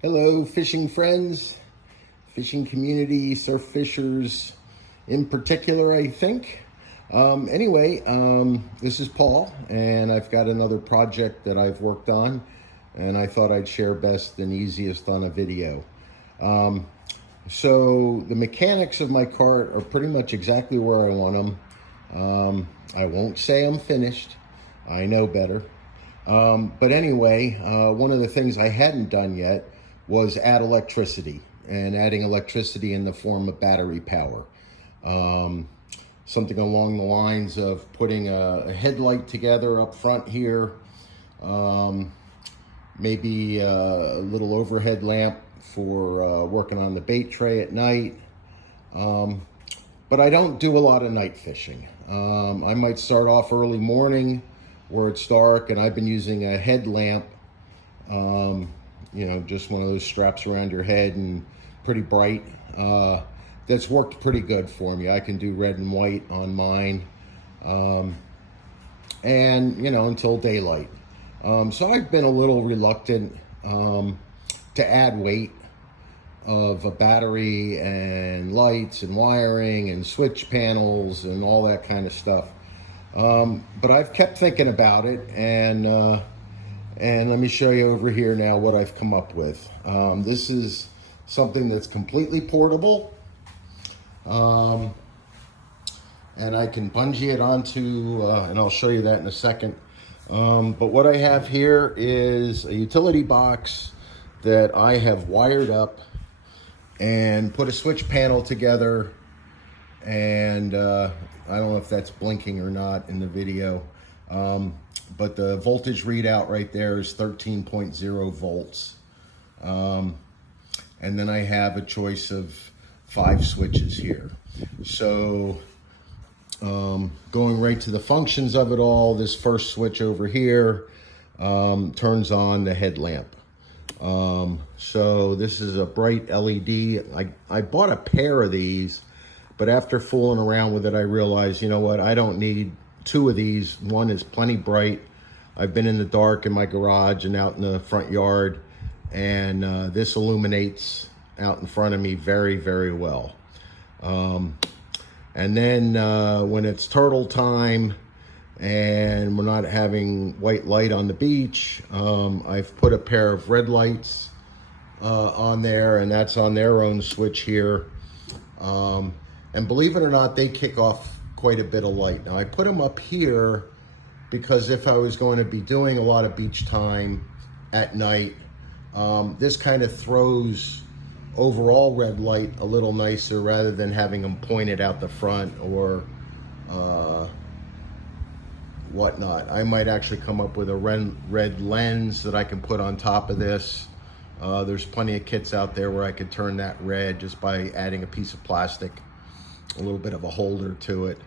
Hello, fishing friends, fishing community, surf fishers in particular, I think. This is Paul, and I've got another project that I've worked on, and I thought I'd share best and easiest on a video. So the mechanics of my cart are pretty much exactly where I want them. I won't say I'm finished. I know better. One of the things I hadn't done yet was add electricity, and adding electricity in the form of battery power. Something along the lines of putting a headlight together up front here, maybe a little overhead lamp for working on the bait tray at night. But I don't do a lot of night fishing. I might start off early morning where it's dark, and I've been using a headlamp, just one of those straps around your head and pretty bright. That's worked pretty good for me. I can do red and white on mine, until daylight. So I've been a little reluctant to add weight of a battery and lights and wiring and switch panels and all that kind of stuff. But I've kept thinking about it, and let me show you over here now what I've come up with. This is something that's completely portable, and I can bungee it onto, and I'll show you that in a second. But what I have here is a utility box that I have wired up and put a switch panel together, and I don't know if that's blinking or not in the video, but the voltage readout right there is 13.0 volts. And then I have a choice of 5 switches here. So going right to the functions of it all, this first switch over here turns on the headlamp. So this is a bright LED. I bought a pair of these, but after fooling around with it, I realized, you know what, I don't need 2 of these. One is plenty bright. I've been in the dark in my garage and out in the front yard, and this illuminates out in front of me very, very well. And then when it's turtle time and we're not having white light on the beach, I've put a pair of red lights on there, and that's on their own switch here. And believe it or not, they kick off quite a bit of light. Now I put them up here because if I was going to be doing a lot of beach time at night, this kind of throws overall red light a little nicer rather than having them pointed out the front or whatnot. I might actually come up with a red lens that I can put on top of this. There's plenty of kits out there where I could turn that red just by adding a piece of plastic, a little bit of a holder to it.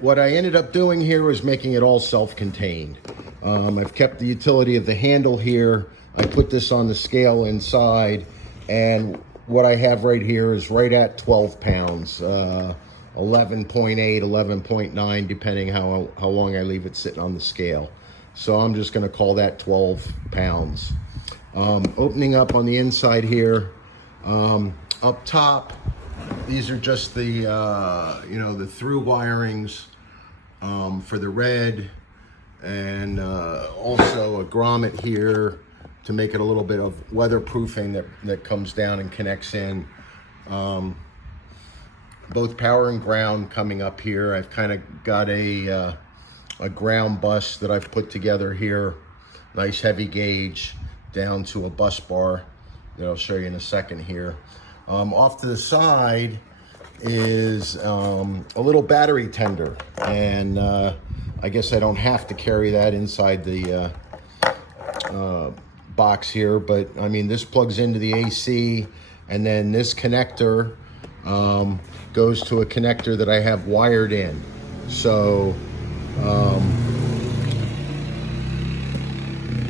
What I ended up doing here was making it all self-contained. I've kept the utility of the handle here. I put this on the scale inside, and what I have right here is right at 12 pounds, 11.8, 11.9, depending how long I leave it sitting on the scale. So I'm just gonna call that 12 pounds. Opening up on the inside here, up top, these are just the the through wirings for the red, and also a grommet here to make it a little bit of weatherproofing that comes down and connects in. Both power and ground coming up here. I've kind of got a ground bus that I've put together here, nice heavy gauge down to a bus bar that I'll show you in a second here. Off to the side is a little battery tender, and I guess I don't have to carry that inside the box here, but I mean, this plugs into the AC, and then this connector goes to a connector that I have wired in. So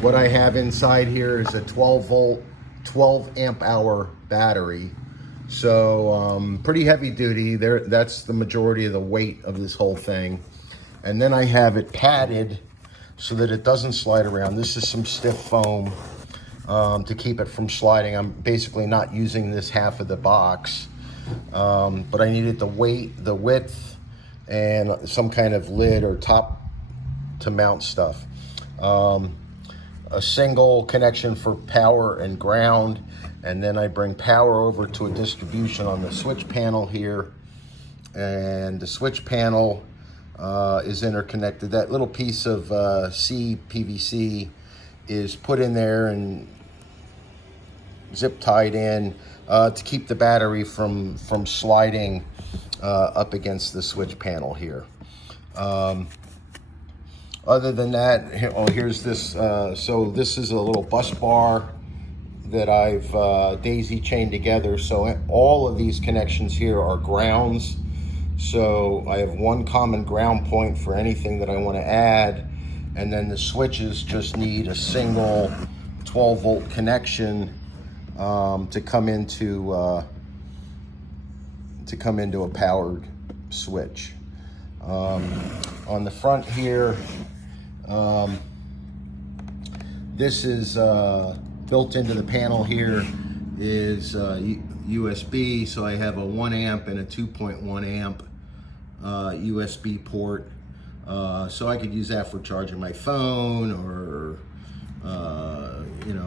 what I have inside here is a 12 volt, 12 amp hour battery. So pretty heavy duty there. That's the majority of the weight of this whole thing. And then I have it padded so that it doesn't slide around. This is some stiff foam to keep it from sliding. I'm basically not using this half of the box, but I needed the weight, the width, and some kind of lid or top to mount stuff. A single connection for power and ground, and then I bring power over to a distribution on the switch panel here, and the switch panel is interconnected. That little piece of CPVC is put in there and zip tied in to keep the battery from sliding up against the switch panel here. Other than that, here's this. So this is a little bus bar that I've daisy chained together. So all of these connections here are grounds. So I have one common ground point for anything that I want to add. And then the switches just need a single 12-volt connection to come into a powered switch. On the front here, this is built into the panel here is USB, so I have a 1 amp and a 2.1 amp USB port, so I could use that for charging my phone or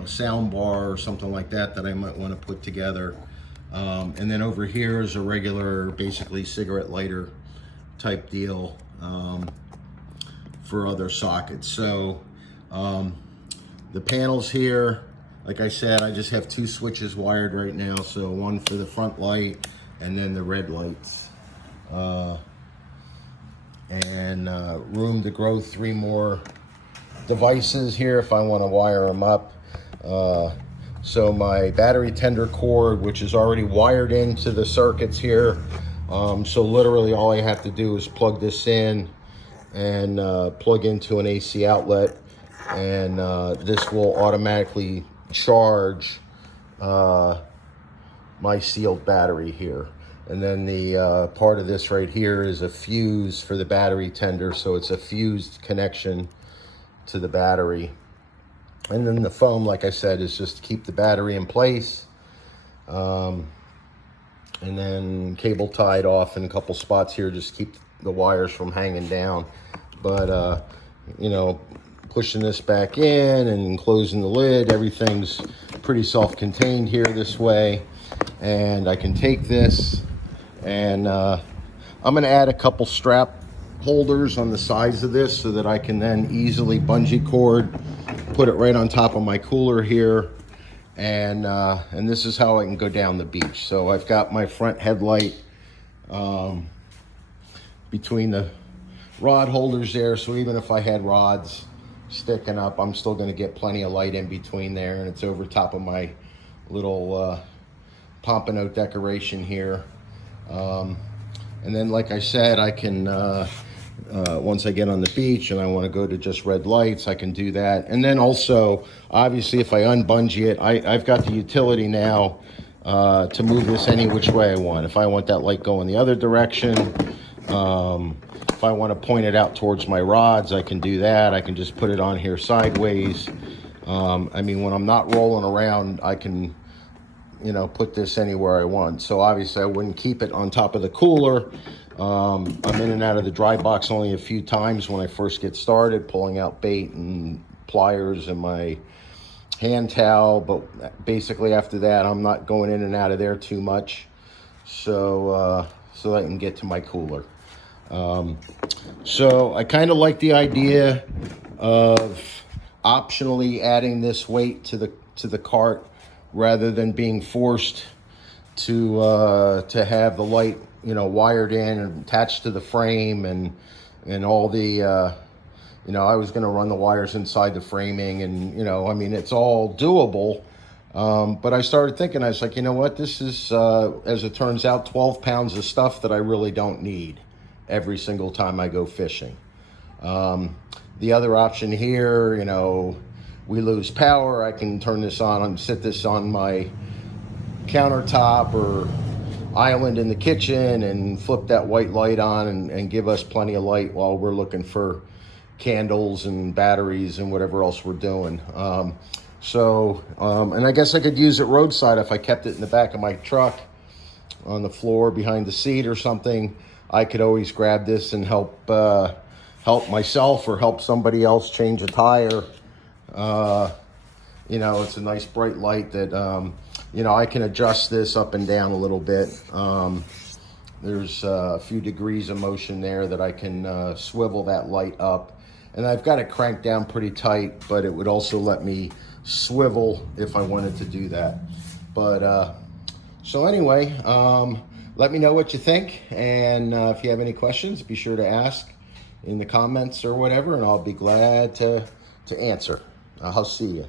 sound bar or something like that I might want to put together. And then over here is a regular, basically cigarette lighter type deal for other sockets. So the panels here, like I said, I just have 2 switches wired right now. So one for the front light and then the red lights. And room to grow 3 more devices here if I want to wire them up. So my battery tender cord, which is already wired into the circuits here. So literally all I have to do is plug this in and plug into an AC outlet, and this will automatically charge my sealed battery here. And then the part of this right here is a fuse for the battery tender, so it's a fused connection to the battery. And then the foam, like I said, is just to keep the battery in place. And then cable tied off in a couple spots here, just keep the wires from hanging down. But, pushing this back in and closing the lid, everything's pretty self-contained here this way. And I can take this and I'm going to add a couple strap holders on the sides of this so that I can then easily bungee cord, put it right on top of my cooler here. And this is how I can go down the beach. So I've got my front headlight between the rod holders there. So even if I had rods sticking up, I'm still going to get plenty of light in between there. And it's over top of my little pompano decoration here. And then, like I said, I can, once I get on the beach and I want to go to just red lights, I can do that. And then also, obviously, if I unbungee it, I've got the utility now to move this any which way I want. If I want that light going the other direction, if I want to point it out towards my rods, I can do that. I can just put it on here sideways. I mean, when I'm not rolling around, I can, put this anywhere I want. So obviously I wouldn't keep it on top of the cooler. I'm in and out of the dry box only a few times when I first get started, pulling out bait and pliers and my hand towel. But basically after that, I'm not going in and out of there too much. So I can get to my cooler. So I kind of like the idea of optionally adding this weight to the cart rather than being forced to have the light, wired in and attached to the frame and all the, I was going to run the wires inside the framing and, it's all doable. But I started thinking, I was like, you know what, this is, as it turns out, 12 pounds of stuff that I really don't need every single time I go fishing. The other option here, we lose power, I can turn this on and sit this on my countertop or island in the kitchen and flip that white light on and give us plenty of light while we're looking for, candles and batteries and whatever else we're doing. And I guess I could use it roadside if I kept it in the back of my truck on the floor behind the seat or something. I could always grab this and help myself or help somebody else change a tire. It's a nice bright light that, I can adjust this up and down a little bit. There's a few degrees of motion there that I can swivel that light up. And I've got it cranked down pretty tight, but it would also let me swivel if I wanted to do that. But so anyway, let me know what you think. And if you have any questions, be sure to ask in the comments or whatever, and I'll be glad to answer. I'll see you.